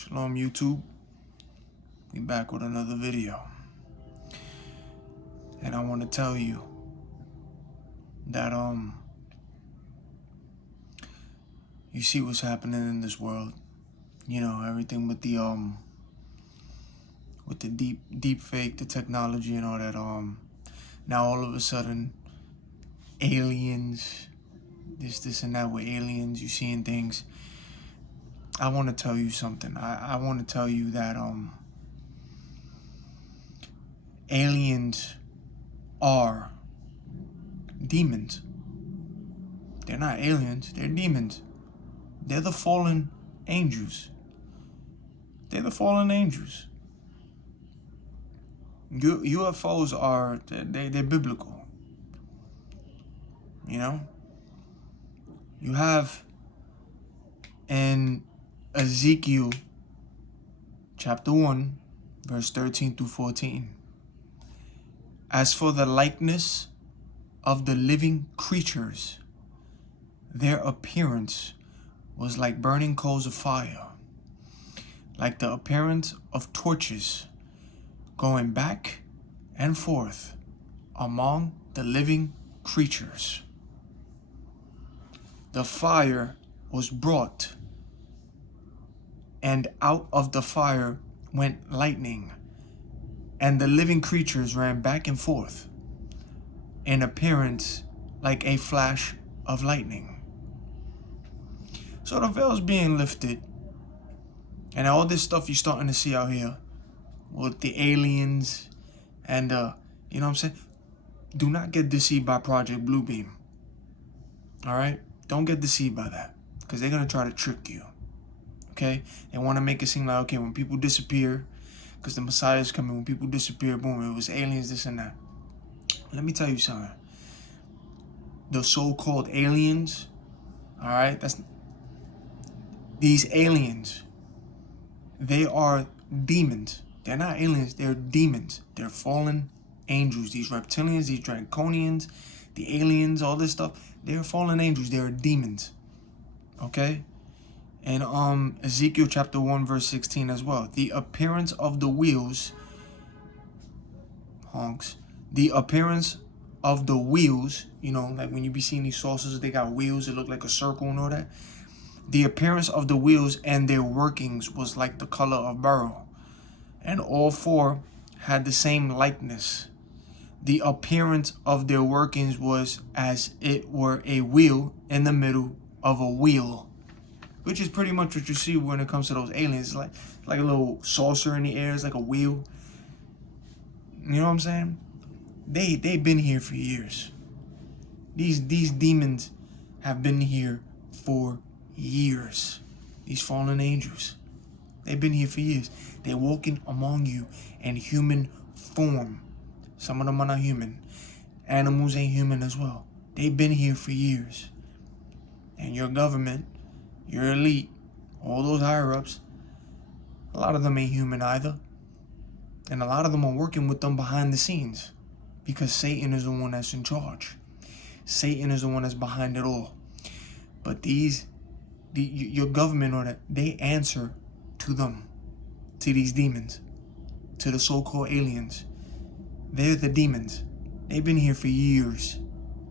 Shalom YouTube, we back with another video, and I want to tell you that you see what's happening in this world. You know, everything with the deep fake, the technology and all that. Now all of a sudden aliens, this and that with aliens, you seeing things. I want to tell you something. I want to tell you that aliens are demons. They're not aliens, they're demons. They're the fallen angels. They're the fallen angels. UFOs are, they're biblical. You know? You have in Ezekiel chapter 1, verse 13 through 14. As for the likeness of the living creatures, their appearance was like burning coals of fire, like the appearance of torches going back and forth among the living creatures. The fire was brought, and out of the fire went lightning, and the living creatures ran back and forth in appearance like a flash of lightning. So the veil's being lifted, and all this stuff you're starting to see out here with the aliens and you know what I'm saying? Do not get deceived by Project Bluebeam. Alright? Don't get deceived by that, because they're gonna try to trick you. Okay? They want to make it seem like, okay, when people disappear, because the Messiah is coming, when people disappear, boom, it was aliens, this and that. Let me tell you something. The so-called aliens, all right, these aliens, they are demons. They're not aliens, they're demons. They're fallen angels. These reptilians, these draconians, the aliens, all this stuff, they're fallen angels. They're demons. Okay? And Ezekiel chapter 1 verse 16 as well. The appearance of the wheels, the appearance of the wheels, you know, like when you be seeing these saucers, they got wheels, it look like a circle and all that. The appearance of the wheels and their workings was like the color of beryl, and all four had the same likeness. The appearance of their workings was as it were a wheel in the middle of a wheel. Which is pretty much what you see when it comes to those aliens. It's like a little saucer in the air. It's like a wheel. You know what I'm saying? They've been here for years. These demons have been here for years. These fallen angels. They've been here for years. They're walking among you in human form. Some of them are not human. Animals ain't human as well. They've been here for years. And your government, your elite, all those higher-ups, a lot of them ain't human either. And a lot of them are working with them behind the scenes, because Satan is the one that's in charge. Satan is the one that's behind it all. But your government or that, they answer to them, to these demons, to the so-called aliens. They're the demons. They've been here for years.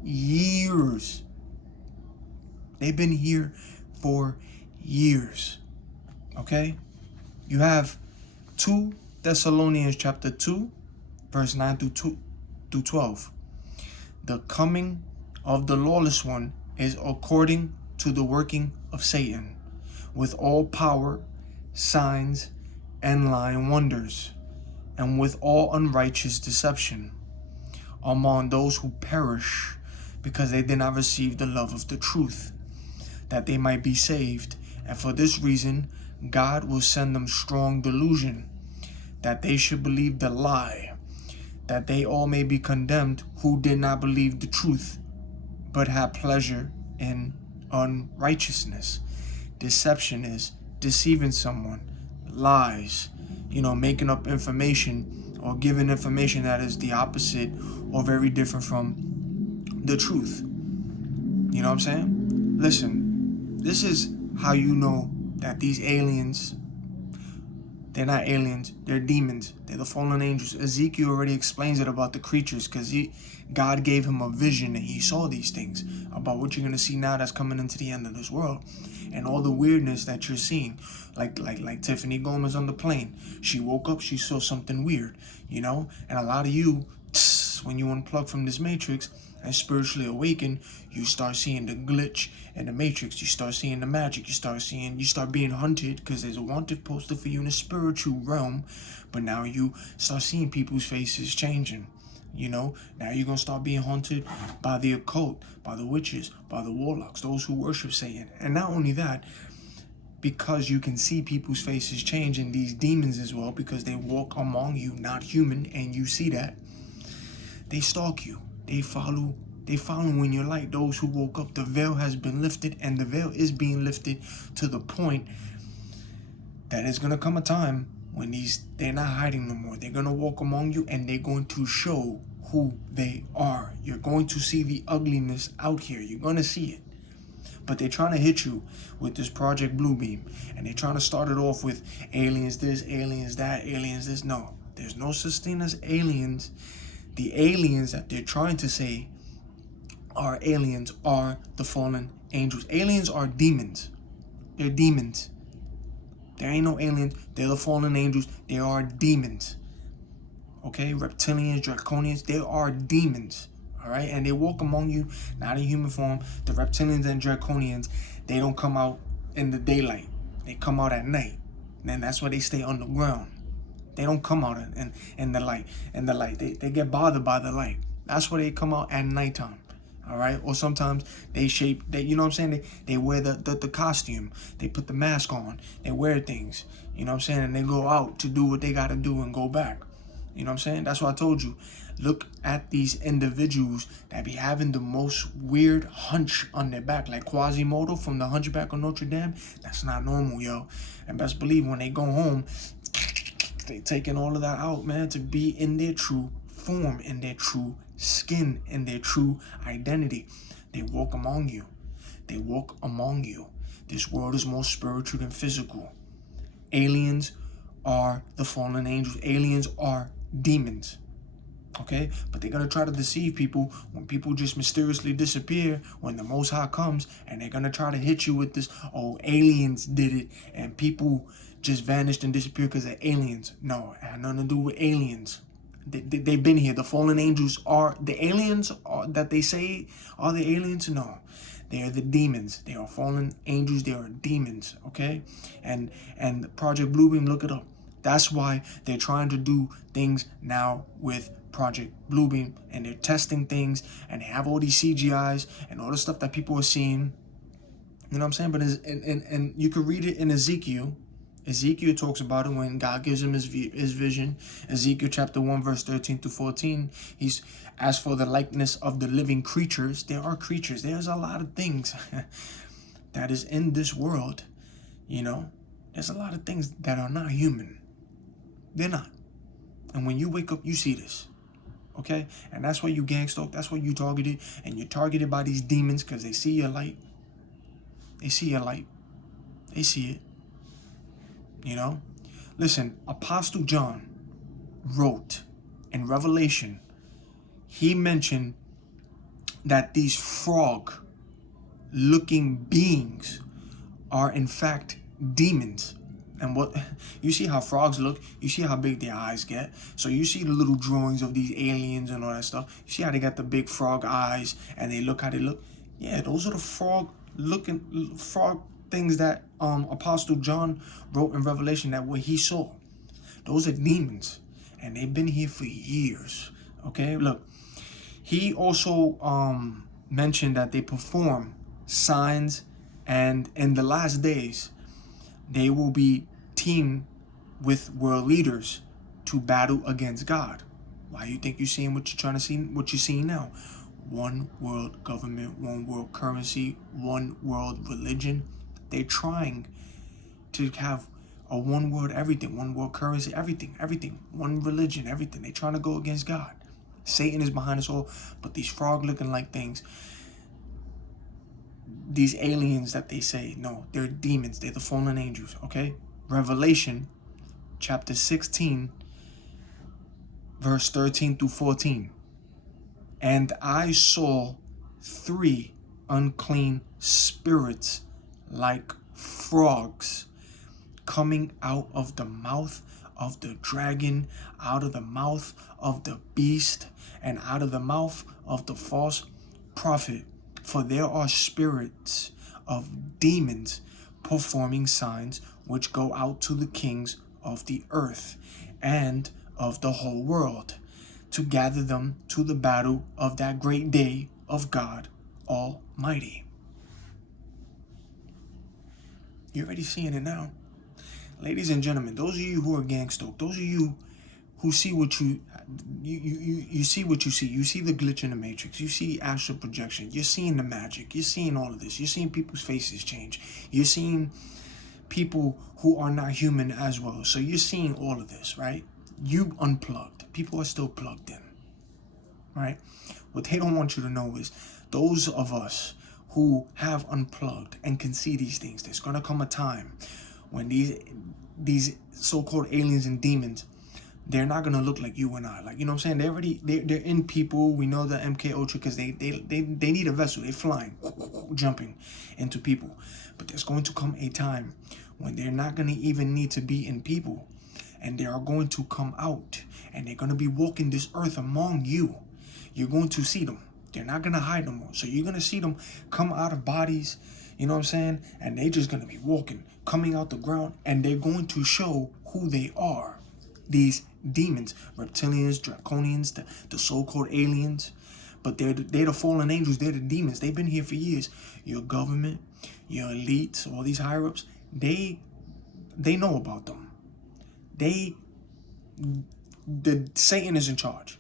Years. They've been here for years. Okay? You have 2 Thessalonians chapter 2, verse 9 through 12. The coming of the lawless one is according to the working of Satan, with all power, signs, and lying wonders, and with all unrighteous deception among those who perish, because they did not receive the love of the truth, that they might be saved. And for this reason, God will send them strong delusion, that they should believe the lie, that they all may be condemned who did not believe the truth, but had pleasure in unrighteousness. Deception is deceiving someone, lies, you know, making up information or giving information that is the opposite or very different from the truth. You know what I'm saying? Listen, this is how you know that these aliens They're not aliens. They're demons. They're the fallen angels. Ezekiel already explains it about the creatures because God gave him a vision and he saw these things about what you're going to see now that's coming into the end of this world. And all the weirdness that you're seeing. Like Tiffany Gomez on the plane. She woke up, she saw something weird, you know? And a lot of you, when you unplug from this matrix and spiritually awaken, you start seeing the glitch in the matrix. You start seeing the magic. You start being hunted because there's a wanted poster for you in the spiritual realm. But now you start seeing people's faces changing. You know, now you're going to start being haunted by the occult, by the witches, by the warlocks, those who worship Satan. And not only that, because you can see people's faces change and these demons as well, because they walk among you, not human, and you see that, they stalk you. They follow in your light. Those who woke up, the veil has been lifted, and the veil is being lifted to the point that it's going to come a time when they're not hiding no more. They're going to walk among you and they're going to show who they are. You're going to see the ugliness out here. You're going to see it. But they're trying to hit you with this Project Bluebeam. And they're trying to start it off with aliens this, aliens that, aliens this. No, there's no such thing as aliens. The aliens that they're trying to say are aliens are the fallen angels. Aliens are demons. They're demons. There ain't no aliens. They're the fallen angels. They are demons. Okay? Reptilians, draconians, they are demons. All right? And they walk among you, not in human form. The reptilians and draconians, they don't come out in the daylight. They come out at night. And that's why they stay underground. They don't come out in the light. They get bothered by the light. That's why they come out at nighttime. All right, or sometimes you know what I'm saying? They wear the costume. They put the mask on. They wear things. You know what I'm saying? And they go out to do what they got to do and go back. You know what I'm saying? That's why I told you. Look at these individuals that be having the most weird hunch on their back, like Quasimodo from the Hunchback of Notre Dame. That's not normal, yo. And best believe when they go home, they taking all of that out, man, to be in their true form, in their true skin, in their true identity. They walk among you. They walk among you. This world is more spiritual than physical. Aliens are the fallen angels. Aliens are demons. Okay? But they're going to try to deceive people when people just mysteriously disappear, when the Most High comes, and they're going to try to hit you with this, oh, aliens did it, and people just vanished and disappeared because they're aliens. No, it had nothing to do with aliens. They've been here. The fallen angels are the aliens that they say are the aliens. No, they are the demons. They are fallen angels. They are demons. Okay, and Project Bluebeam, look it up. That's why they're trying to do things now with Project Bluebeam, and they're testing things, and they have all these CGIs and all the stuff that people are seeing. You know what I'm saying? But and you can read it in Ezekiel. Ezekiel talks about it when God gives him his vision. Ezekiel chapter 1, verse 13 to 14. He's, as for the likeness of the living creatures, there are creatures. There's a lot of things that is in this world. You know, there's a lot of things that are not human. They're not. And when you wake up, you see this. Okay? And that's why you gang stalk. That's why you targeted. And you're targeted by these demons because they see your light. They see your light. They see it. You know, listen, Apostle John wrote in Revelation, he mentioned that these frog-looking beings are in fact demons. And what you see how frogs look, you see how big their eyes get. So you see the little drawings of these aliens and all that stuff. You see how they got the big frog eyes and they look how they look. Yeah, those are the frog things that Apostle John wrote in Revelation, that what he saw. Those are demons. And they've been here for years. Okay, look. He also mentioned that they perform signs, and in the last days, they will be teamed with world leaders to battle against God. Why you think you're seeing what you're trying to see, what you're seeing now? One world government, one world currency, one world religion. They're trying to have a one world everything, one world currency, everything, one religion, everything. They're trying to go against God. Satan is behind us all, but these frog-looking like things, these aliens that they say, no, they're demons. They're the fallen angels, okay? Revelation chapter 16, verse 13 through 14. And I saw 3 unclean spirits like frogs coming out of the mouth of the dragon, out of the mouth of the beast, and out of the mouth of the false prophet. For there are spirits of demons performing signs which go out to the kings of the earth and of the whole world, to gather them to the battle of that great day of God Almighty. You're already seeing it now. Ladies and gentlemen, those of you who are gangstoked, those of you who see what you see what you see. You see the glitch in the matrix. You see astral projection. You're seeing the magic. You're seeing all of this. You're seeing people's faces change. You're seeing people who are not human as well. So you're seeing all of this, right? You unplugged. People are still plugged in, right? What they don't want you to know is those of us who have unplugged and can see these things, there's going to come a time when these so-called aliens and demons, they're not gonna look like you and I. Like, you know what I'm saying? They're in people. We know the MK Ultra because they need a vessel. They're flying, jumping into people. But there's going to come a time when they're not gonna even need to be in people, and they are going to come out, and they're gonna be walking this earth among you. You're going to see them. They're not gonna hide no more. So you're gonna see them come out of bodies. You know what I'm saying? And they're just gonna be walking, coming out the ground, and they're going to show who they are. These demons, reptilians, draconians, the so-called aliens, but they're the fallen angels. They're the demons. They've been here for years. Your government, your elites, all these higher ups, they know about them. Satan is in charge.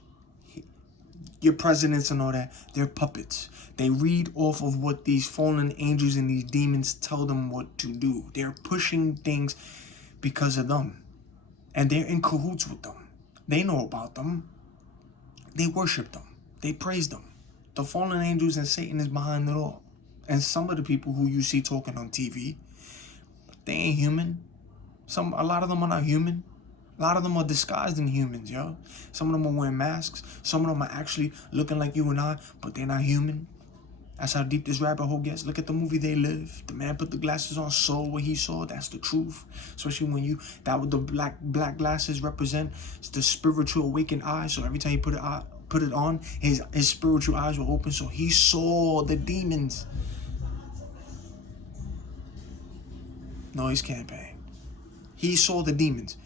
Your presidents and all that, they're puppets. They read off of what these fallen angels and these demons tell them what to do. They're pushing things because of them. And they're in cahoots with them. They know about them. They worship them. They praise them. The fallen angels and Satan is behind it all. And some of the people who you see talking on TV, they ain't human. A lot of them are not human. A lot of them are disguised in humans, yo. Some of them are wearing masks. Some of them are actually looking like you and I, but they're not human. That's how deep this rabbit hole gets. Look at the movie They Live. The man put the glasses on, saw what he saw. That's the truth. Especially when that what the black glasses represent. It's the spiritual awakened eyes. So every time he put it on, his spiritual eyes were open. So he saw the demons. Noise campaign. He saw the demons,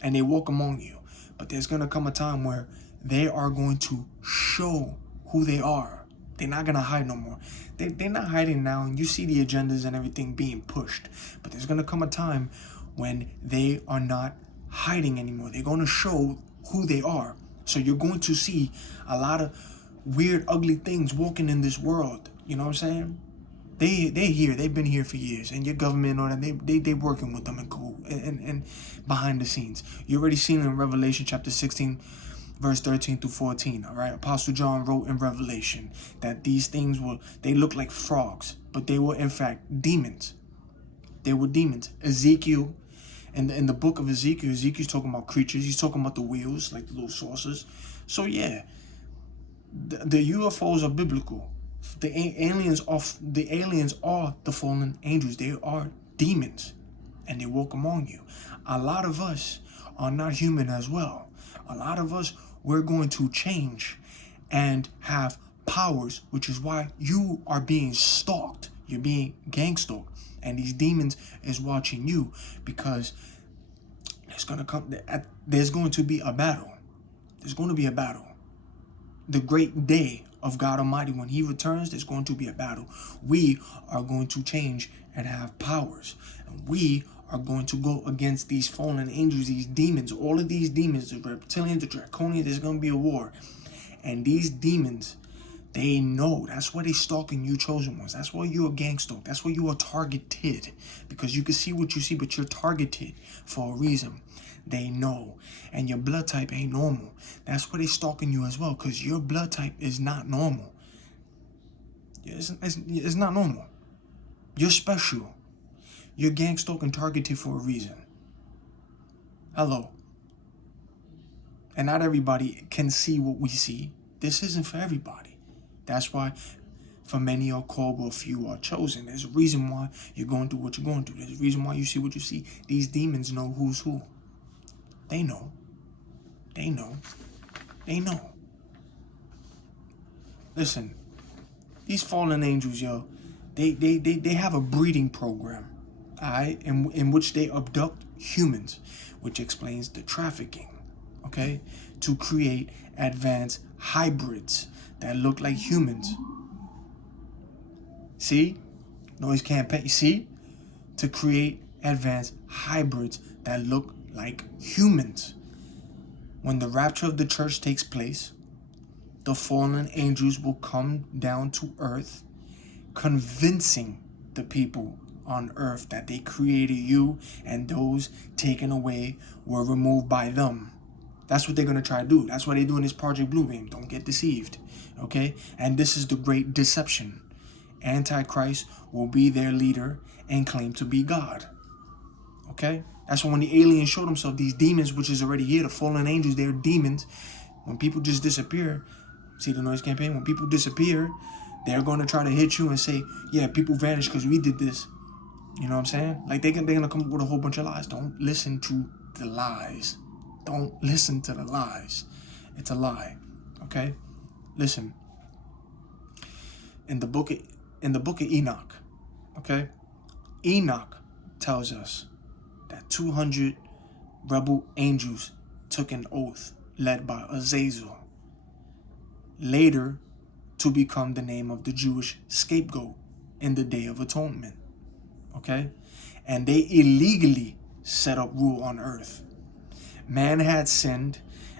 and they walk among you. But there's gonna come a time where they are going to show who they are. They're not going to hide no more. They're not hiding now, and you see the agendas and everything being pushed. But there's going to come a time when they are not hiding anymore. They're going to show who they are. So you're going to see a lot of weird, ugly things walking in this world. You know what I'm saying? They here. They've been here for years. And your government and all that, they working with them and behind the scenes. You already seen it in Revelation chapter 16, verse 13 through 14, all right? Apostle John wrote in Revelation that these things they look like frogs, but they were in fact demons. They were demons. Ezekiel, in the book of Ezekiel's talking about creatures. He's talking about the wheels, like the little saucers. So yeah, the UFOs are biblical. The aliens are the fallen angels. They are demons, and they walk among you. A lot of us are not human as well. A lot of us, we're going to change and have powers, which is why you are being stalked. You're being gang-stalked. And these demons is watching you, because there's going to be a battle. There's going to be a battle. The great day of God Almighty, when he returns, there's going to be a battle. We are going to change and have powers. And we are going to go against these fallen angels, these demons, all of these demons, the reptilians, the draconians. There's going to be a war. And these demons, they know. That's why they stalking you, chosen ones. That's why you're a gang stalk. That's why you are targeted. Because you can see what you see, but you're targeted for a reason. They know. And your blood type ain't normal. That's why they stalking you as well, because your blood type is not normal. It's not normal. You're special. You're gang stalked and targeted for a reason. Hello. And not everybody can see what we see. This isn't for everybody. That's why for many are called, but few are chosen. There's a reason why you're going through what you're going through. There's a reason why you see what you see. These demons know who's who. They know. They know. They know. Listen, these fallen angels, yo, they have a breeding program, all right, in which they abduct humans, which explains the trafficking, okay, to create advanced hybrids that look like humans. See? Noise campaign. See? To create advanced hybrids that look like humans. When the rapture of the church takes place, the fallen angels will come down to earth, convincing the people on earth that they created you and those taken away were removed by them. That's what they're going to try to do. That's why they're doing this Project Bluebeam. Don't get deceived. Okay? And this is the great deception. Antichrist will be their leader and claim to be God. Okay? That's when the aliens showed themselves, these demons, which is already here, the fallen angels, they're demons. When people just disappear, see the noise campaign? When people disappear, they're going to try to hit you and say, yeah, people vanished because we did this. You know what I'm saying? Like they're going to come up with a whole bunch of lies. Don't listen to the lies. Don't listen to the lies. It's a lie. Okay? Listen. In the book of Enoch, okay? Enoch tells us that 200 rebel angels took an oath led by Azazel, later to become the name of the Jewish scapegoat in the Day of Atonement, okay? And they illegally set up rule on earth. Man had sinned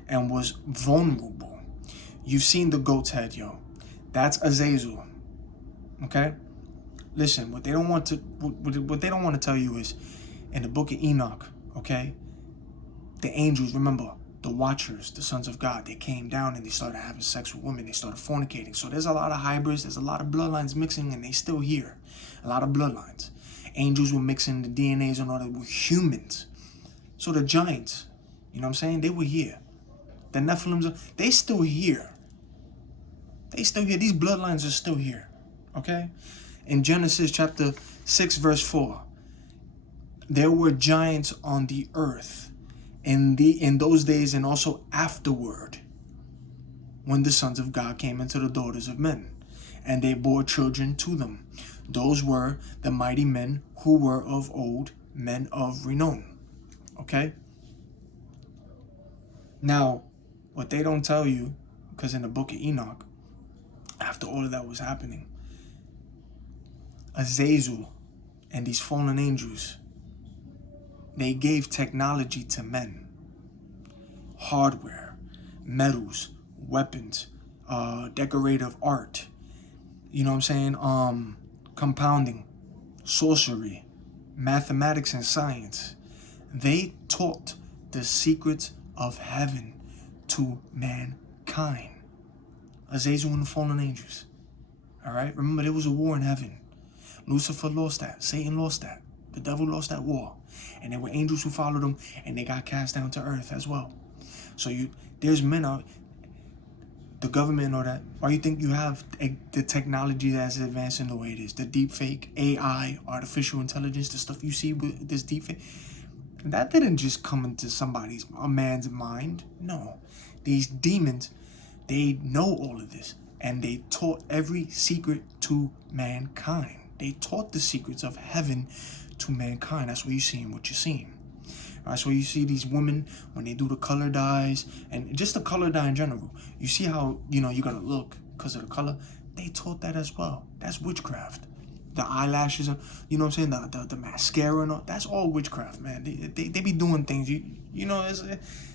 and was vulnerable. You've seen the goat's head, yo. That's Azazel. Okay? Listen, what they don't want to tell you is in the book of Enoch, okay? The angels, remember, the watchers, the sons of God, they came down and they started having sex with women. They started fornicating. So there's a lot of hybrids, there's a lot of bloodlines mixing, and they still here. A lot of bloodlines. Angels were mixing the DNAs and all that with humans. So the giants, you know what I'm saying? They were here. The Nephilims, they still here. They still here. These bloodlines are still here. Okay? In Genesis chapter 6, verse 4, there were giants on the earth in those days and also afterward, when the sons of God came into the daughters of men, and they bore children to them. Those were the mighty men who were of old, men of renown. Okay? Now, what they don't tell you, because in the book of Enoch, after all of that was happening, Azazel and these fallen angels, they gave technology to men. Hardware, metals, weapons, decorative art, you know what I'm saying? Compounding, sorcery, mathematics and science. They taught the secrets of heaven to mankind. Azazel and the fallen angels. All right? Remember, there was a war in heaven. Lucifer lost that. Satan lost that. The devil lost that war. And there were angels who followed him, and they got cast down to earth as well. So there's men out, the government and all that. Why you think you have the technology that's advancing the way it is? The deep fake, AI, artificial intelligence, the stuff you see with this deep fake. That didn't just come into a man's mind. No. These demons, they know all of this. And they taught every secret to mankind. They taught the secrets of heaven to mankind. That's what you're seeing, what you're seeing. That's why you see these women, when they do the color dyes, and just the color dye in general, you see how, you gotta look because of the color. They taught that as well. That's witchcraft. The eyelashes, you know what I'm saying, the mascara and all, that's all witchcraft, man. They be doing things.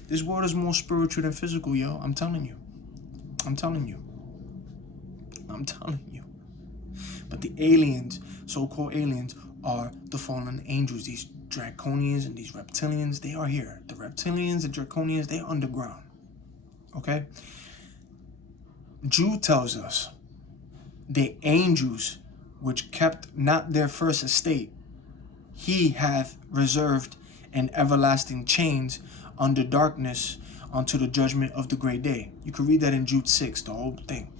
This world is more spiritual than physical, yo. I'm telling you. But the aliens, so-called aliens, are the fallen angels. These draconians and these reptilians, they are here. The reptilians and draconians, they are underground. Okay? Jude tells us, the angels which kept not their first estate, he hath reserved and everlasting chains under darkness unto the judgment of the great day. You can read that in Jude 6, the whole thing,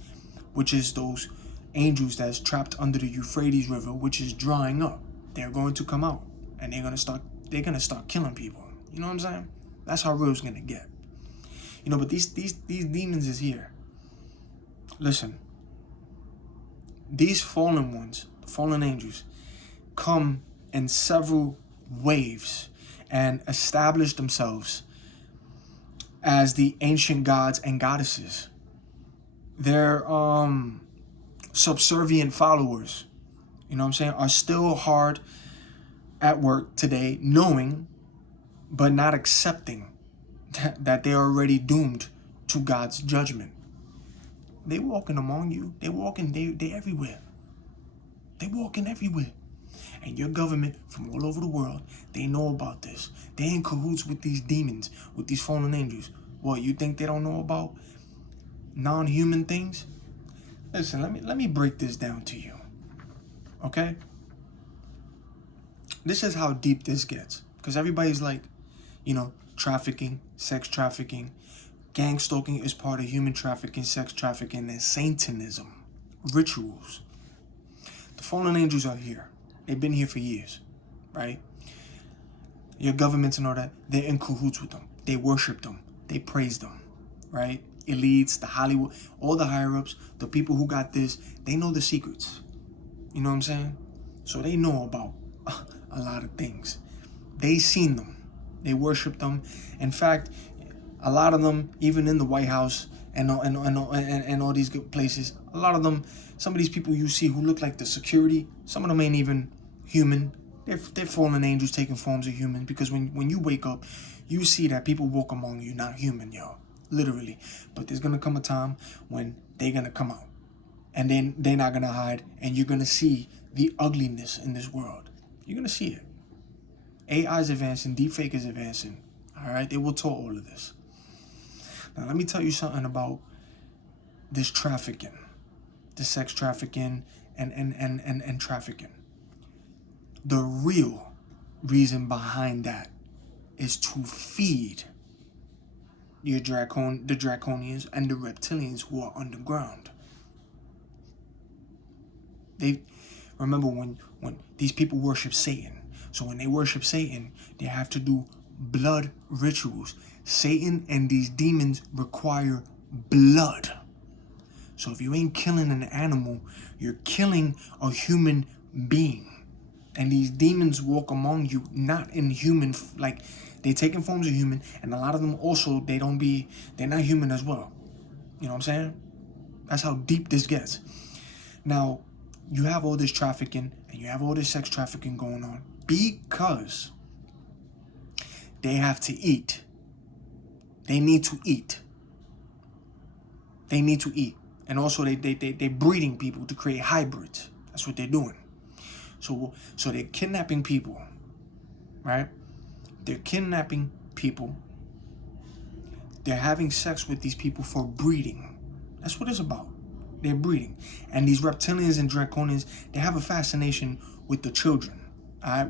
which is those angels that's trapped under the Euphrates River, which is drying up. They're going to come out, and they're gonna start killing people. You know what I'm saying? That's how real it's gonna get. You know, but these demons is here. Listen, these fallen ones, fallen angels, come in several waves and establish themselves as the ancient gods and goddesses. They're subservient followers, you know what I'm saying, are still hard at work today, knowing but not accepting that they're already doomed to God's judgment. They walking among you. They everywhere. They walking everywhere. And your government from all over the world, they know about this. They in cahoots with these demons, with these fallen angels. What, you think they don't know about non-human things? Listen, let me break this down to you. Okay? This is how deep this gets. Because everybody's like, you know, trafficking, sex trafficking, gang stalking is part of human trafficking, sex trafficking, and Satanism, rituals. The fallen angels are here. They've been here for years, right? Your governments and all that, they're in cahoots with them. They worship them. They praise them, right? Elites, the Hollywood, all the higher-ups, the people who got this, they know the secrets. You know what I'm saying? So they know about a lot of things. They seen them. They worship them. In fact, a lot of them, even in the White House and all these good places, a lot of them, some of these people you see who look like the security, some of them ain't even human. They're fallen angels taking forms of humans, because when you wake up, you see that people walk among you, not human, yo. Literally. But there's going to come a time when they're going to come out. And then they're not going to hide. And you're going to see the ugliness in this world. You're going to see it. AI is advancing. Deepfake is advancing. All right? They will taught all of this. Now, let me tell you something about this trafficking. The sex trafficking and trafficking. The real reason behind that is to feed the draconians and the reptilians who are underground. They remember when these people worship Satan. So when they worship Satan, they have to do blood rituals. Satan and these demons require blood. So if you ain't killing an animal, you're killing a human being. And these demons walk among you, not in human, like they taking forms of human, and a lot of them also, they're not human as well. You know what I'm saying? That's how deep this gets. Now, you have all this trafficking, and you have all this sex trafficking going on, because they have to eat. They need to eat. They need to eat. And also, they're breeding people to create hybrids. That's what they're doing. So they're kidnapping people, right? They're kidnapping people. They're having sex with these people for breeding. That's what it's about. They're breeding. And these reptilians and draconians, they have a fascination with the children.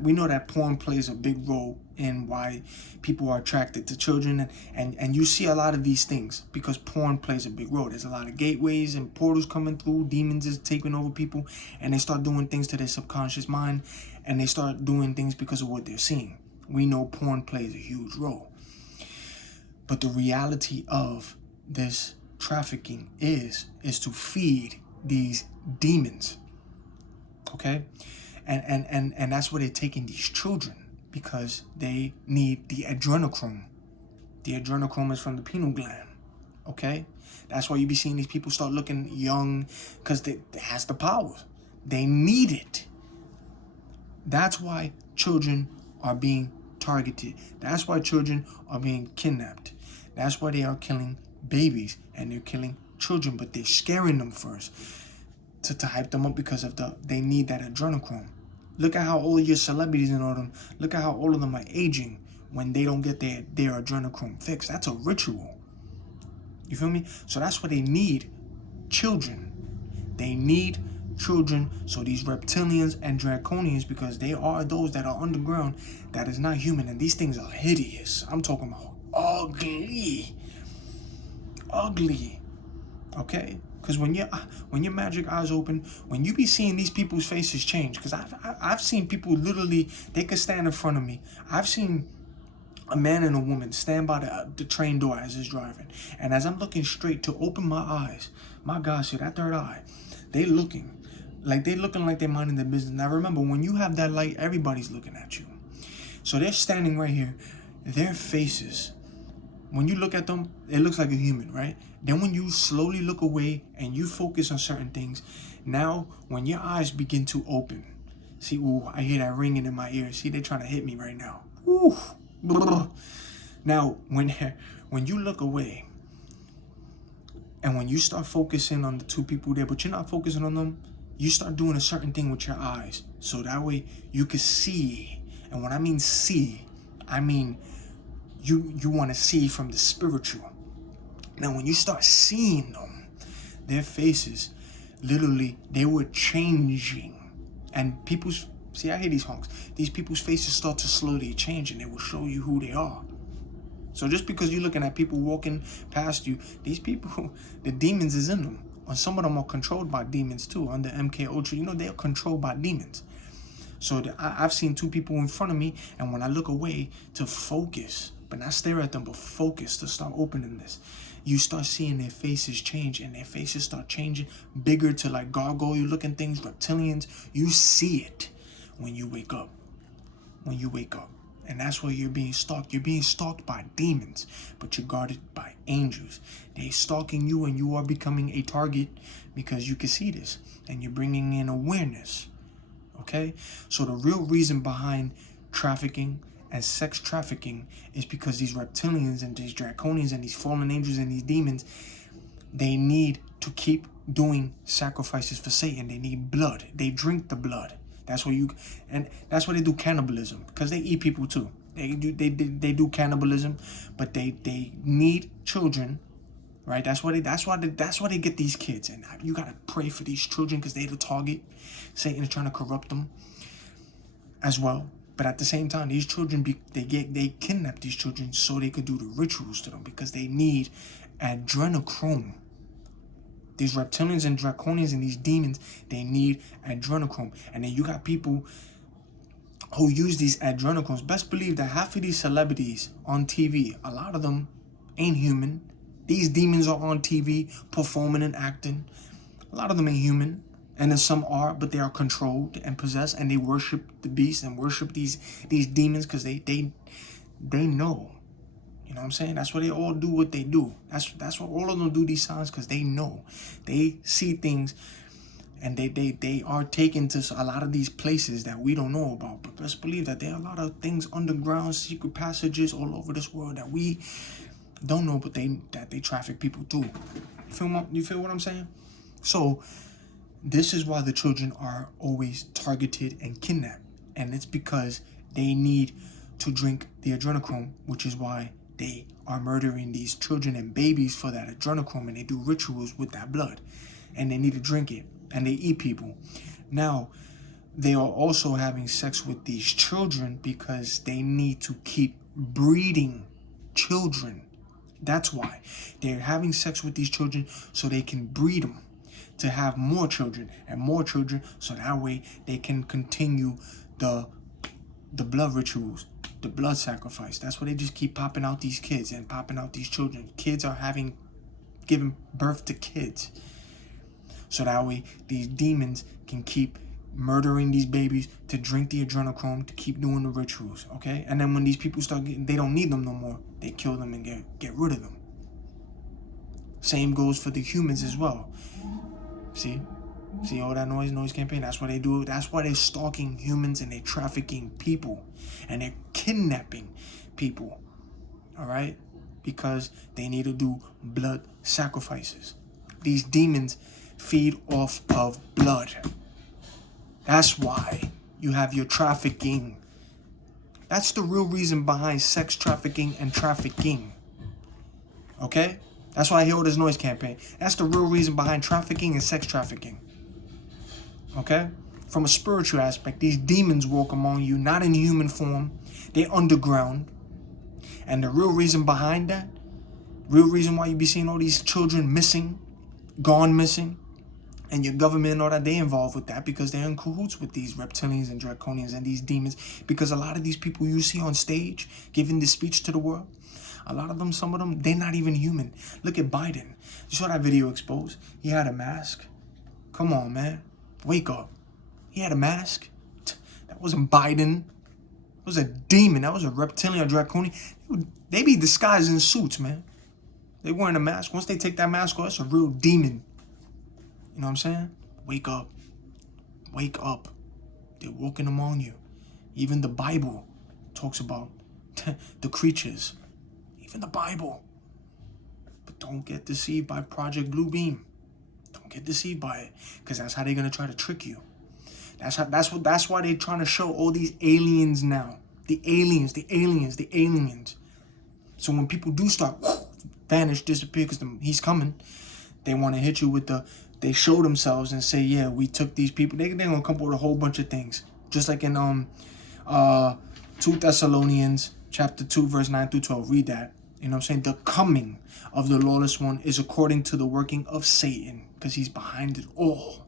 We know that porn plays a big role in why people are attracted to children. And you see a lot of these things because porn plays a big role. There's a lot of gateways and portals coming through. Demons is taking over people. And they start doing things to their subconscious mind. And they start doing things because of what they're seeing. We know porn plays a huge role. But the reality of this trafficking is to feed these demons. Okay? And that's where they're taking these children, because they need the adrenochrome. The adrenochrome is from the pineal gland. Okay? That's why you be seeing these people start looking young, because it has the power. They need it. That's why children are being targeted. That's why children are being kidnapped. That's why they are killing babies and they're killing children, but they're scaring them first to hype them up, because of they need that adrenochrome. Look at how all your celebrities and all them, look at how all of them are aging when they don't get their adrenochrome fixed. That's a ritual. You feel me? So that's why they need children. They need children. So these reptilians and draconians, because they are those that are underground, that is not human, and these things are hideous. I'm talking about ugly, ugly. Okay, because when your magic eyes open, when you be seeing these people's faces change, because I've seen people literally, they could stand in front of me. I've seen a man and a woman stand by the train door as it's driving, and as I'm looking straight to open my eyes, my gosh, see that third eye, they looking like they're minding their business. Now remember, when you have that light, everybody's looking at you. So they're standing right here, their faces, when you look at them, it looks like a human, right? Then when you slowly look away and you focus on certain things, now when your eyes begin to open, see, ooh, I hear that ringing in my ear. See, they're trying to hit me right now. Ooh. Now, when you look away and when you start focusing on the two people there, but you're not focusing on them, you start doing a certain thing with your eyes. So that way you can see. And when I mean see, I mean you want to see from the spiritual. Now, when you start seeing them, their faces, literally, they were changing. And people's, see, I hear these honks. These people's faces start to slowly change, and they will show you who they are. So just because you're looking at people walking past you, these people, the demons is in them. And some of them are controlled by demons too. Under MK Ultra, you know, they're controlled by demons. So I've seen two people in front of me, and when I look away to focus, but not stare at them, but focus to start opening this, you start seeing their faces change, and their faces start changing bigger to like gargoyle looking things, reptilians. You see it when you wake up. When you wake up. And that's where you're being stalked. You're being stalked by demons, but you're guarded by angels. They're stalking you, and you are becoming a target because you can see this, and you're bringing in awareness. Okay? So the real reason behind trafficking and sex trafficking is because these reptilians and these draconians and these fallen angels and these demons, they need to keep doing sacrifices for Satan. They need blood. They drink the blood. That's why that's why they do cannibalism, because they eat people too. They do cannibalism, but they need children, right? That's why they get these kids, and you gotta pray for these children because they're the target. Satan is trying to corrupt them as well. But at the same time, these children, they kidnap these children so they could do the rituals to them, because they need adrenochrome. These reptilians and draconians and these demons, they need adrenochrome. And then you got people who use these adrenochromes. Best believe that half of these celebrities on TV, a lot of them ain't human. These demons are on TV performing and acting. A lot of them ain't human. And then some are, but they are controlled and possessed, and they worship the beast and worship these demons because they know. You know what I'm saying? That's why they all do what they do. That's why all of them do these signs, because they know. They see things, and they are taken to a lot of these places that we don't know about. But let's believe that there are a lot of things underground, secret passages all over this world that we don't know, but they traffic people too. You feel what I'm saying? So this is why the children are always targeted and kidnapped. And it's because they need to drink the adrenochrome, which is why they are murdering these children and babies for that adrenochrome, and they do rituals with that blood. And they need to drink it, and they eat people. Now, they are also having sex with these children because they need to keep breeding children. That's why they're having sex with these children, so they can breed them to have more children and more children, so that way they can continue the blood rituals, the blood sacrifice. That's why they just keep popping out these kids and popping out these children. Kids are giving birth to kids, so that way these demons can keep murdering these babies to drink the adrenochrome, to keep doing the rituals. Okay, and then when these people start getting, they don't need them no more, they kill them and get rid of them. Same goes for the humans as well. See all that noise campaign? That's what they do. That's why they're stalking humans, and they're trafficking people, and they're kidnapping people. All right? Because they need to do blood sacrifices. These demons feed off of blood. That's why you have your trafficking. That's the real reason behind sex trafficking and trafficking. Okay? That's why I hear all this noise campaign. That's the real reason behind trafficking and sex trafficking. Okay? From a spiritual aspect, these demons walk among you, not in human form. They're underground. And the real reason behind that, real reason why you be seeing all these children missing, gone missing, and your government and all that, they involved with that because they're in cahoots with these reptilians and draconians and these demons. Because a lot of these people you see on stage giving this speech to the world, a lot of them, some of them, they're not even human. Look at Biden. You saw that video exposed? He had a mask. Come on, man. Wake up. He had a mask. That wasn't Biden. It was a demon. That was a reptilian or draconian. They be disguised in suits, man. They wearing a mask. Once they take that mask off, it's a real demon. You know what I'm saying? Wake up. Wake up. They're walking among you. Even the Bible talks about the creatures. Even the Bible. But don't get deceived by Project Blue Beam. Don't get deceived by it. Because that's how they're going to try to trick you. That's why they're trying to show all these aliens now. The aliens. So when people do start vanish, disappear, because he's coming, they want to hit you with they show themselves and say, yeah, we took these people. They're going to come up with a whole bunch of things. Just like in 2 Thessalonians chapter 2, verse 9 through 12. Read that. You know what I'm saying? The coming of the lawless one is according to the working of Satan, because he's behind it all,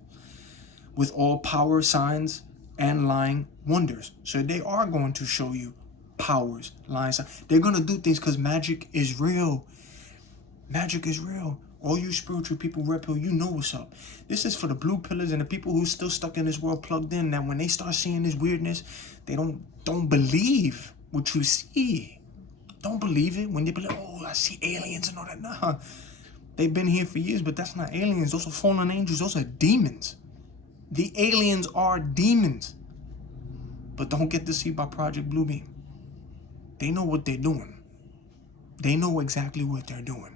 with all power, signs, and lying wonders. So they are going to show you powers, lying signs. They're going to do things because magic is real. Magic is real. All you spiritual people, Red Pill, you know what's up. This is for the blue pillars and the people who still stuck in this world, plugged in, that when they start seeing this weirdness, they don't believe what you see. Don't believe it. When they be like, oh, I see aliens and all that. Nah. They've been here for years, but that's not aliens. Those are fallen angels. Those are demons. The aliens are demons. But don't get deceived by Project Bluebeam. They know what they're doing. They know exactly what they're doing.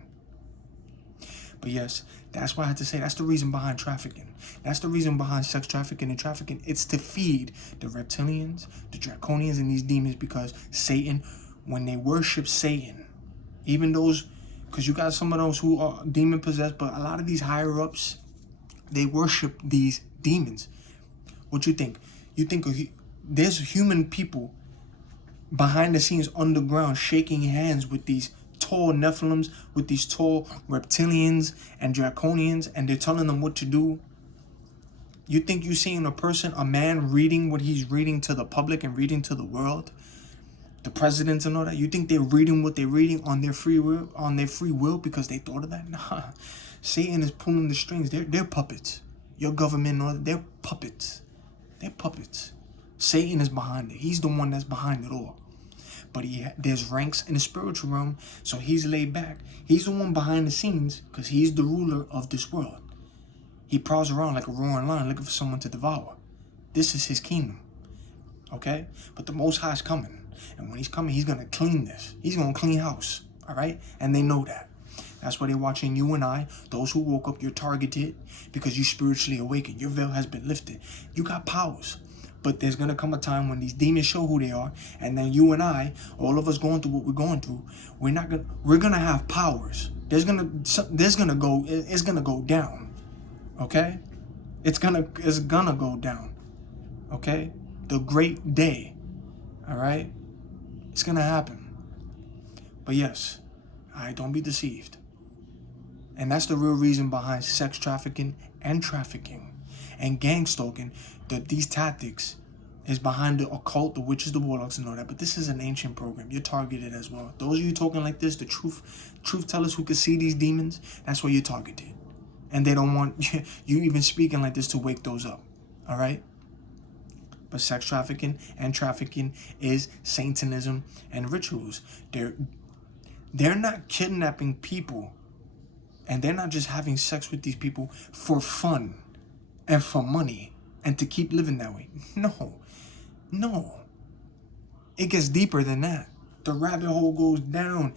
But yes, that's why I had to say that's the reason behind trafficking. That's the reason behind sex trafficking and trafficking. It's to feed the reptilians, the draconians, and these demons, because Satan, when they worship Satan, even those, because you got some of those who are demon possessed, but a lot of these higher ups, they worship these demons. What you think? You think there's human people behind the scenes underground shaking hands with these tall Nephilims, with these tall reptilians and draconians, and they're telling them what to do? You think you're seeing a man reading what he's reading to the public and reading to the world, the presidents and all that? You think they're reading what they're reading on their free will because they thought of that? Nah. Satan is pulling the strings. They're puppets. Your government, all that, they're puppets. They're puppets. Satan is behind it. He's the one that's behind it all. But there's ranks in the spiritual realm, so he's laid back. He's the one behind the scenes because he's the ruler of this world. He prowls around like a roaring lion looking for someone to devour. This is his kingdom. Okay? But the Most High is coming. And when he's coming, he's going to clean this. He's going to clean house. All right? And they know that. That's why they're watching you and I. Those who woke up, you're targeted because you spiritually awakened. Your veil has been lifted. You got powers. But there's going to come a time when these demons show who they are. And then you and I, all of us going through what we're going through, we're going to have powers. It's going to go down. Okay? It's going to go down. Okay? The great day. All right? It's going to happen. But yes, don't be deceived. And that's the real reason behind sex trafficking and trafficking and gang stalking. These tactics is behind the occult, the witches, the warlocks, and all that. But this is an ancient program. You're targeted as well. Those of you talking like this, the truth tellers who can see these demons, that's where you're targeted. And they don't want you even speaking like this to wake those up. All right? But sex trafficking and trafficking is Satanism and rituals. They're not kidnapping people, and they're not just having sex with these people for fun and for money and to keep living that way. No. It gets deeper than that. The rabbit hole goes down.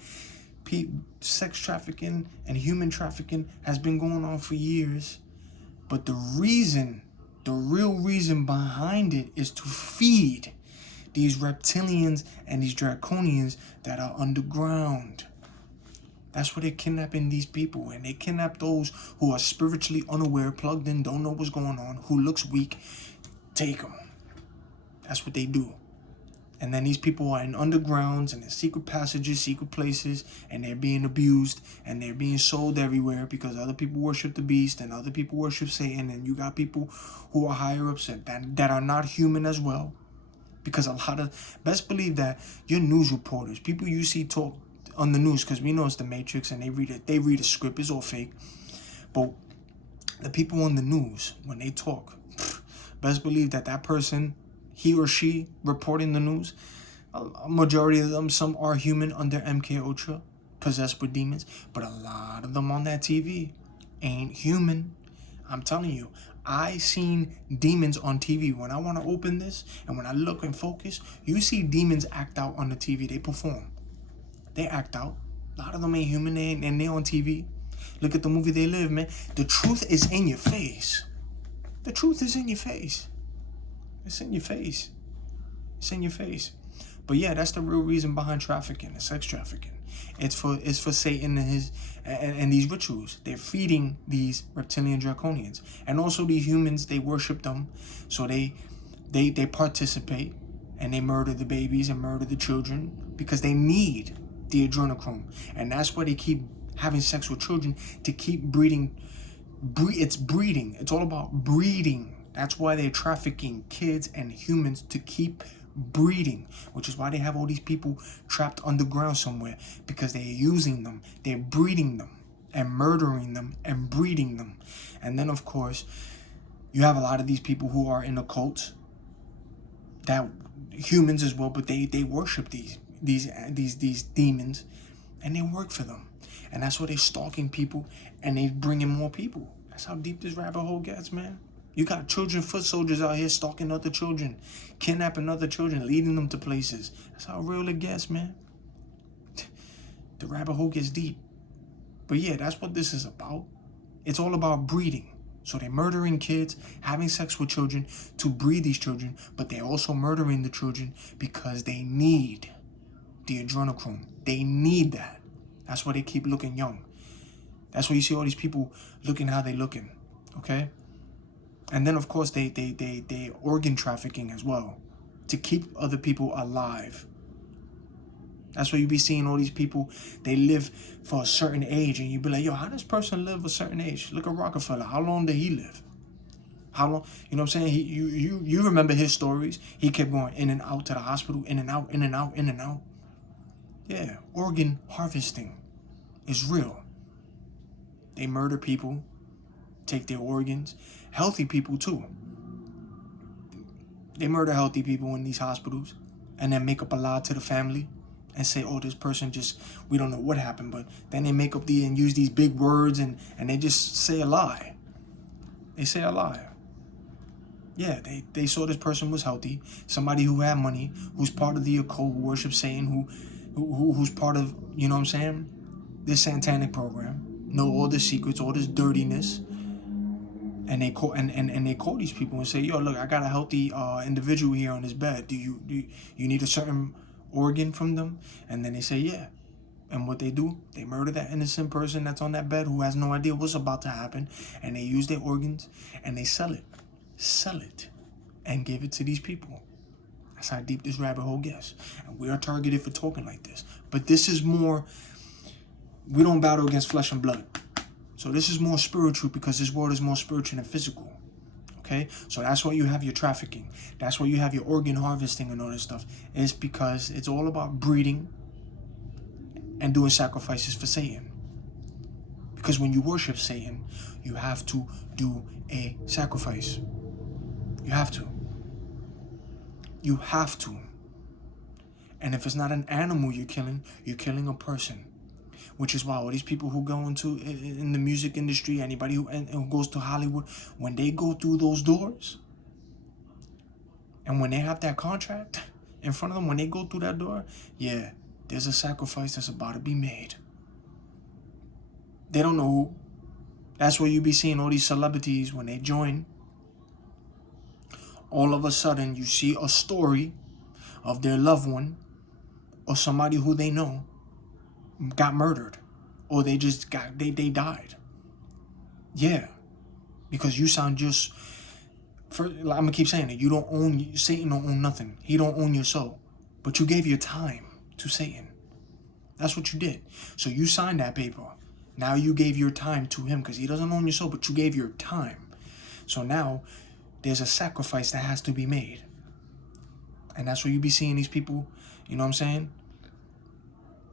Sex trafficking and human trafficking has been going on for years. But the real reason behind it is to feed these reptilians and these draconians that are underground. That's where they're kidnapping these people. And they kidnap those who are spiritually unaware, plugged in, don't know what's going on, who looks weak. Take them. That's what they do. And then these people are in undergrounds and in secret passages, secret places, and they're being abused and they're being sold everywhere because other people worship the beast and other people worship Satan. And you got people who are higher ups that are not human as well. Because a lot of, best believe that your news reporters, people you see talk on the news, because we know it's the Matrix and they read a script, it's all fake. But the people on the news, when they talk, best believe that person, he or she reporting the news, a majority of them, some are human under MK Ultra, possessed with demons, but a lot of them on that TV ain't human. I'm telling you, I seen demons on TV. When I want to open this and when I look and focus, you see demons act out on the TV. They perform. They act out. A lot of them ain't human and they on TV. Look at the movie They Live, man. The truth is in your face. The truth is in your face. It's in your face. It's in your face. But yeah, that's the real reason behind trafficking, the sex trafficking. It's for Satan and his and these rituals. They're feeding these reptilian draconians. And also these humans, they worship them. So they participate and they murder the babies and murder the children because they need the adrenochrome. And that's why they keep having sex with children, to keep breeding. It's breeding. It's all about breeding. That's why they're trafficking kids and humans to keep breeding, which is why they have all these people trapped underground somewhere, because they're using them, they're breeding them and murdering them and breeding them. And then of course you have a lot of these people who are in the cults, that humans as well, but they worship these demons and they work for them. And that's why they're stalking people and they bring in more people. That's how deep this rabbit hole gets, man. You got children foot soldiers out here stalking other children, kidnapping other children, leading them to places. That's how real it gets, man. The rabbit hole gets deep. But yeah, that's what this is about. It's all about breeding. So they're murdering kids, having sex with children to breed these children, but they're also murdering the children because they need the adrenochrome. They need that. That's why they keep looking young. That's why you see all these people looking how they looking, okay? And then, of course, they organ trafficking as well, to keep other people alive. That's why you be seeing all these people, they live for a certain age, and you be like, yo, how does this person live a certain age? Look at Rockefeller. How long did he live? How long? You know what I'm saying? You remember his stories. He kept going in and out to the hospital, in and out, in and out, in and out. Yeah, organ harvesting is real. They murder people, take their organs. Healthy people too. They murder healthy people in these hospitals and then make up a lie to the family and say, oh, this person just, we don't know what happened, but then they make up and use these big words and they just say a lie. They say a lie. Yeah, they saw this person was healthy, somebody who had money, who's part of the occult, who worships Satan, who's part of, you know what I'm saying, this satanic program, know all the secrets, all this dirtiness. And they call they call these people and say, yo, look, I got a healthy individual here on this bed. Do you need a certain organ from them? And then they say, yeah. And what they do, they murder that innocent person that's on that bed who has no idea what's about to happen. And they use their organs and they sell it, and give it to these people. That's how deep this rabbit hole gets. And we are targeted for talking like this. But this is more, we don't battle against flesh and blood. So this is more spiritual, because this world is more spiritual than physical, okay? So that's why you have your trafficking. That's why you have your organ harvesting and all this stuff. It's because it's all about breeding and doing sacrifices for Satan. Because when you worship Satan, you have to do a sacrifice. You have to. You have to. And if it's not an animal you're killing a person. Which is why all these people who go into in the music industry, anybody who goes to Hollywood, when they go through those doors, and when they have that contract in front of them, when they go through that door, yeah, there's a sacrifice that's about to be made. They don't know who. That's where you be seeing all these celebrities when they join. All of a sudden, you see a story of their loved one or somebody who they know got murdered. or they just they died. Yeah, because you sound just. I'm gonna keep saying it. You don't own Satan. Don't own nothing. He don't own your soul, but you gave your time to Satan. That's what you did. So you signed that paper. Now you gave your time to him because he doesn't own your soul, but you gave your time. So now there's a sacrifice that has to be made, and that's where you be seeing these people. You know what I'm saying?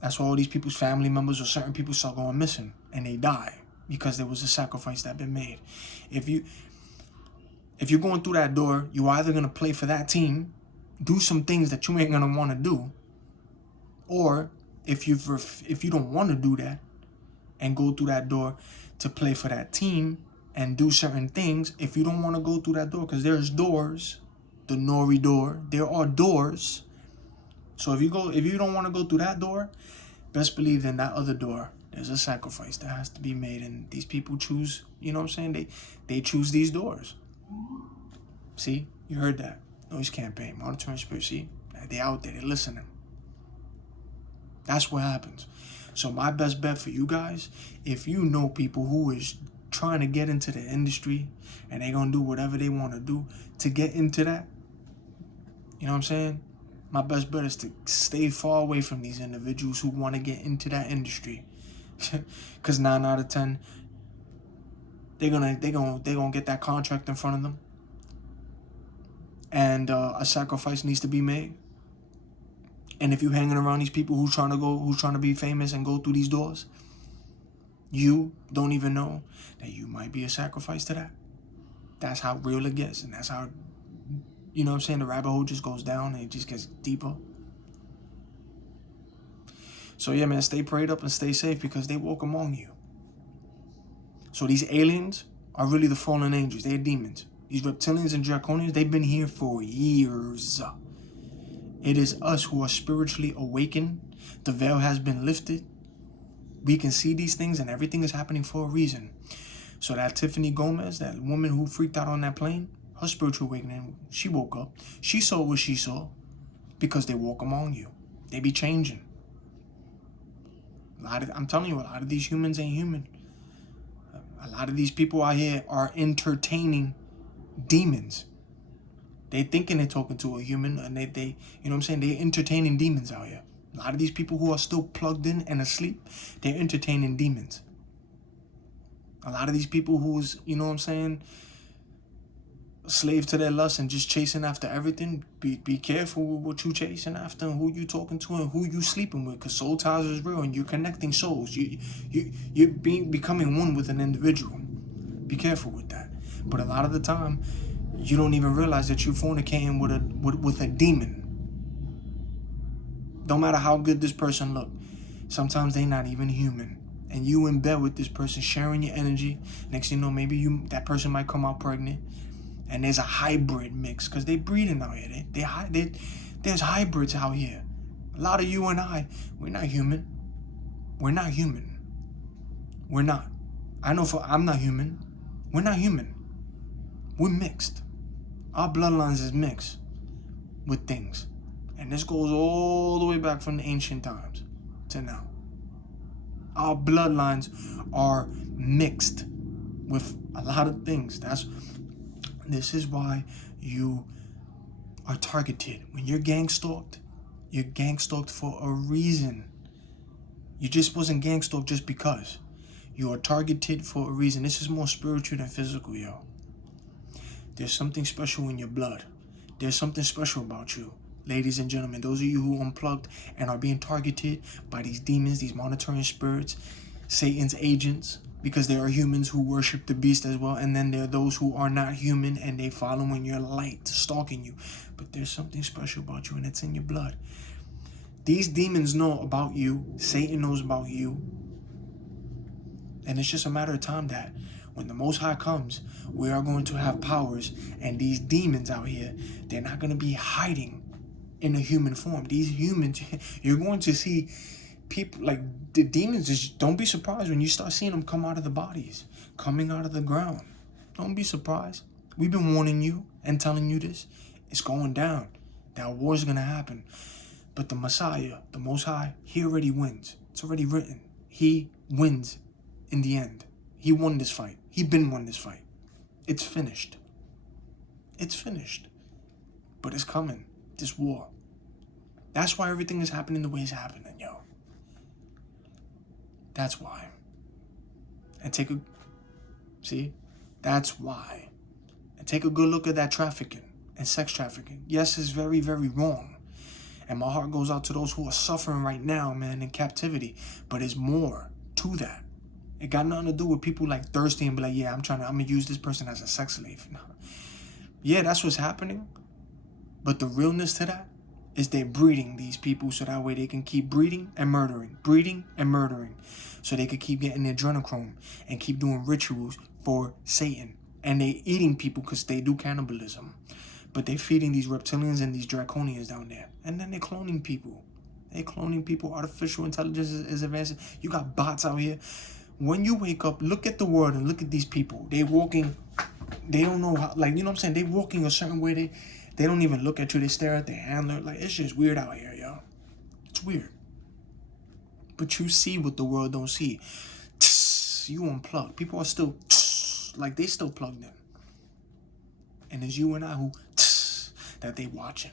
That's why all these people's family members or certain people start going missing and they die because there was a sacrifice that been made. If you're going through that door, you're either going to play for that team, do some things that you ain't going to want to do, or if you don't want to do that and go through that door to play for that team and do certain things, if you don't want to go through that door, because there's doors, the Nori door, there are doors. So if you don't want to go through that door, best believe in that other door, there's a sacrifice that has to be made, and these people choose, you know what I'm saying? They choose these doors. See, you heard that. Noise campaign, monitoring spirit. See, they out there, they're listening. That's what happens. So my best bet for you guys, if you know people who is trying to get into the industry and they gonna do whatever they want to do to get into that, you know what I'm saying? My best bet is to stay far away from these individuals who want to get into that industry. Because 9 out of 10, they're gonna get that contract in front of them. And a sacrifice needs to be made. And if you're hanging around these people who's trying to be famous and go through these doors, you don't even know that you might be a sacrifice to that. That's how real it gets, and that's how, you know what I'm saying, the rabbit hole just goes down and it just gets deeper. So yeah, man, stay prayed up and stay safe because they walk among you. So these aliens are really the fallen angels. They're demons. These reptilians and draconians, they've been here for years. It is us who are spiritually awakened. The veil has been lifted. We can see these things and everything is happening for a reason. So that Tiffany Gomez, that woman who freaked out on that plane, her spiritual awakening, she woke up. She saw what she saw because they walk among you. They be changing. I'm telling you, a lot of these humans ain't human. A lot of these people out here are entertaining demons. They thinking they're talking to a human, and they you know what I'm saying, they're entertaining demons out here. A lot of these people who are still plugged in and asleep, they're entertaining demons. A lot of these people who's, you know what I'm saying, slave to their lust and just chasing after everything, be careful with what you chasing after and who you talking to and who you sleeping with, because soul ties is real and you're connecting souls. You're becoming one with an individual. Be careful with that. But a lot of the time, you don't even realize that you're fornicating with a demon. Don't matter how good this person look. Sometimes they not even human. And you in bed with this person, sharing your energy. Next thing you know, maybe that person might come out pregnant. And there's a hybrid mix, because they breeding out here. There's hybrids out here. A lot of you and I, we're not human. We're not human. We're not. I'm not human. We're not human. We're mixed. Our bloodlines is mixed with things. And this goes all the way back from the ancient times to now. Our bloodlines are mixed with a lot of things. This is why you are targeted. When you're gang stalked for a reason. You just wasn't gang stalked just because. You are targeted for a reason. This is more spiritual than physical, yo. There's something special in your blood. There's something special about you. Ladies and gentlemen, those of you who unplugged and are being targeted by these demons, these monitoring spirits, Satan's agents, because there are humans who worship the beast as well, and then there are those who are not human and they following your light, stalking you. But there's something special about you, and it's in your blood. These demons know about you. Satan knows about you. And it's just a matter of time that when the Most High comes, we are going to have powers, and these demons out here, they're not going to be hiding in a human form. These humans, you're going to see people like the demons. Just don't be surprised when you start seeing them come out of the bodies, coming out of the ground. Don't be surprised. We've been warning you and telling you this. It's going down. That war is going to happen. But the Messiah, the Most High, he already wins. It's already written. he wins in the end. He won this fight. He been won this fight. It's finished. It's finished. But it's coming. This war. That's why everything is happening the way it's happening, yo. That's why. And that's why. And take a good look at that trafficking and sex trafficking. Yes, it's very, very wrong. And my heart goes out to those who are suffering right now, man, in captivity. But there's more to that. It got nothing to do with people like thirsty and be like, yeah, I'm gonna use this person as a sex slave. No. Yeah, that's what's happening. But the realness to that is they're breeding these people so that way they can keep breeding and murdering. So they could keep getting their adrenochrome and keep doing rituals for Satan. And they eating people because they do cannibalism. But they're feeding these reptilians and these draconians down there. And then they're cloning people. Artificial intelligence is advancing. You got bots out here. When you wake up, look at the world and look at these people. They walking, they don't know how, like, you know what I'm saying? They walking a certain way. They don't even look at you. They stare at their handler. Like, it's just weird out here, yo. It's weird. But you see what the world don't see. You unplugged. People are still, like, they still plugged in. And it's you and I who, that they watching.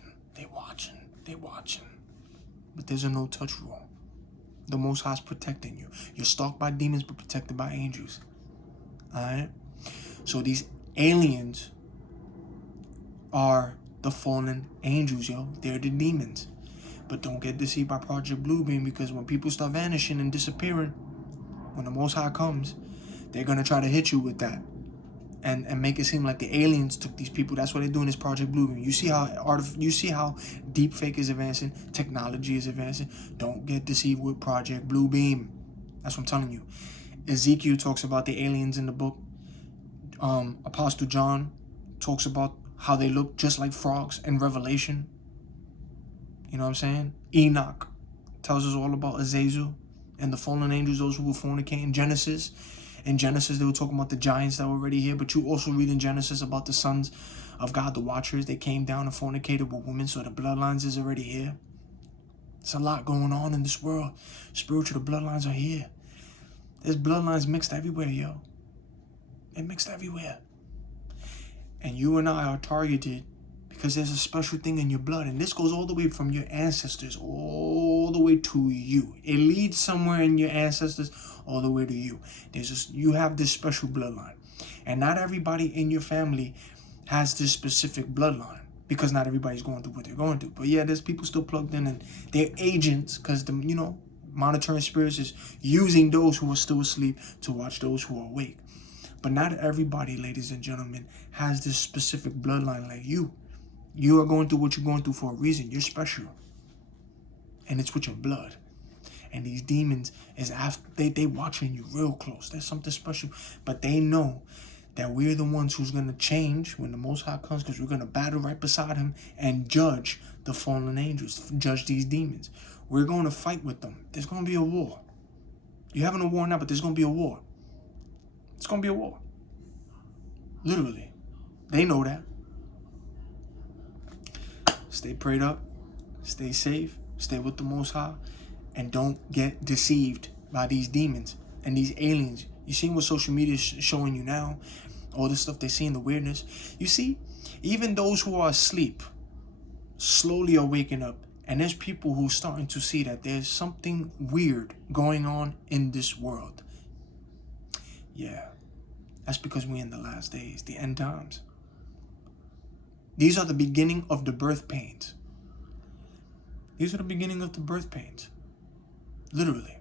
But there's a no-touch rule. The Most High's protecting you. You're stalked by demons, but protected by angels. Alright? So these aliens are the fallen angels, yo. They're the demons. But don't get deceived by Project Bluebeam, because when people start vanishing and disappearing, when the Most High comes, they're going to try to hit you with that. And make it seem like the aliens took these people. That's what they're doing, is Project Bluebeam. You see how deep fake is advancing, technology is advancing. Don't get deceived with Project Bluebeam. That's what I'm telling you. Ezekiel talks about the aliens in the book. Apostle John talks about how they look just like frogs in Revelation. You know what I'm saying? Enoch tells us all about Azazel and the fallen angels, those who were fornicating. Genesis. In Genesis, they were talking about the giants that were already here, but you also read in Genesis about the sons of God, the Watchers. They came down and fornicated with women, so the bloodlines is already here. There's a lot going on in this world. Spiritual, the bloodlines are here. There's bloodlines mixed everywhere, yo. They're mixed everywhere. And you and I are targeted because there's a special thing in your blood. And this goes all the way from your ancestors all the way to you. It leads somewhere in your ancestors all the way to you. You have this special bloodline. And not everybody in your family has this specific bloodline, because not everybody's going through what they're going through. But yeah, there's people still plugged in, and they're agents, because monitoring spirits is using those who are still asleep to watch those who are awake. But not everybody, ladies and gentlemen, has this specific bloodline like you. You are going through what you're going through for a reason. You're special. And it's with your blood. And these demons is after they watching you real close. There's something special. But they know that we're the ones who's going to change when the Most High comes, because we're going to battle right beside him and judge the fallen angels, judge these demons. We're going to fight with them. There's going to be a war. You're having a war now, but there's going to be a war. It's going to be a war. Literally. They know that. Stay prayed up. Stay safe. Stay with the Most High. And don't get deceived by these demons and these aliens. You see what social media is showing you now? All this stuff they're seeing, the weirdness. You see, even those who are asleep slowly are waking up. And there's people who are starting to see that there's something weird going on in this world. Yeah, that's because we're in the last days, the end times. These are the beginning of the birth pains. These are the beginning of the birth pains. Literally.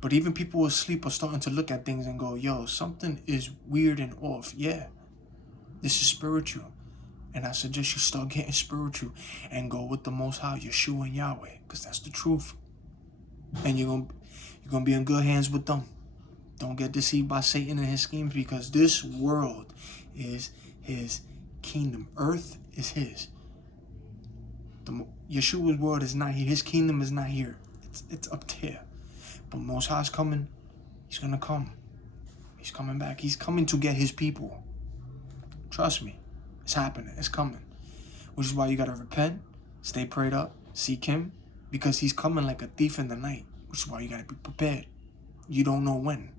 But even people asleep are starting to look at things and go, yo, something is weird and off. Yeah, this is spiritual. And I suggest you start getting spiritual and go with the Most High, Yeshua and Yahweh, because that's the truth. And you're gonna be in good hands with them. Don't get deceived by Satan and his schemes, because this world is his kingdom. Earth is his. Yeshua's world is not here. His kingdom is not here. It's up there. But Most High's coming. He's gonna come. He's coming back. He's coming to get his people. Trust me. It's happening. It's coming. Which is why you gotta repent, stay prayed up, seek him, because he's coming like a thief in the night. Which is why you gotta be prepared. you don't know when.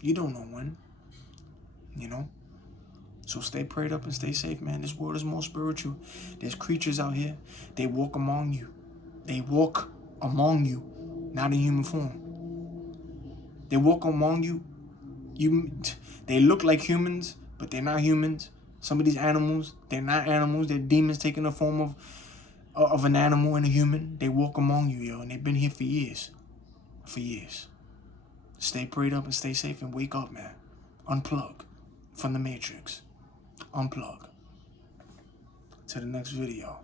You don't know when. You know? So stay prayed up and stay safe, man. This world is more spiritual. There's creatures out here. They walk among you. They walk among you, not in human form. They walk among you. They look like humans, but they're not humans. Some of these animals, they're not animals. They're demons taking the form of an animal and a human. They walk among you, yo, and they've been here for years. For years. Stay prayed up and stay safe and wake up, man. Unplug from the Matrix. Unplug. To the next video.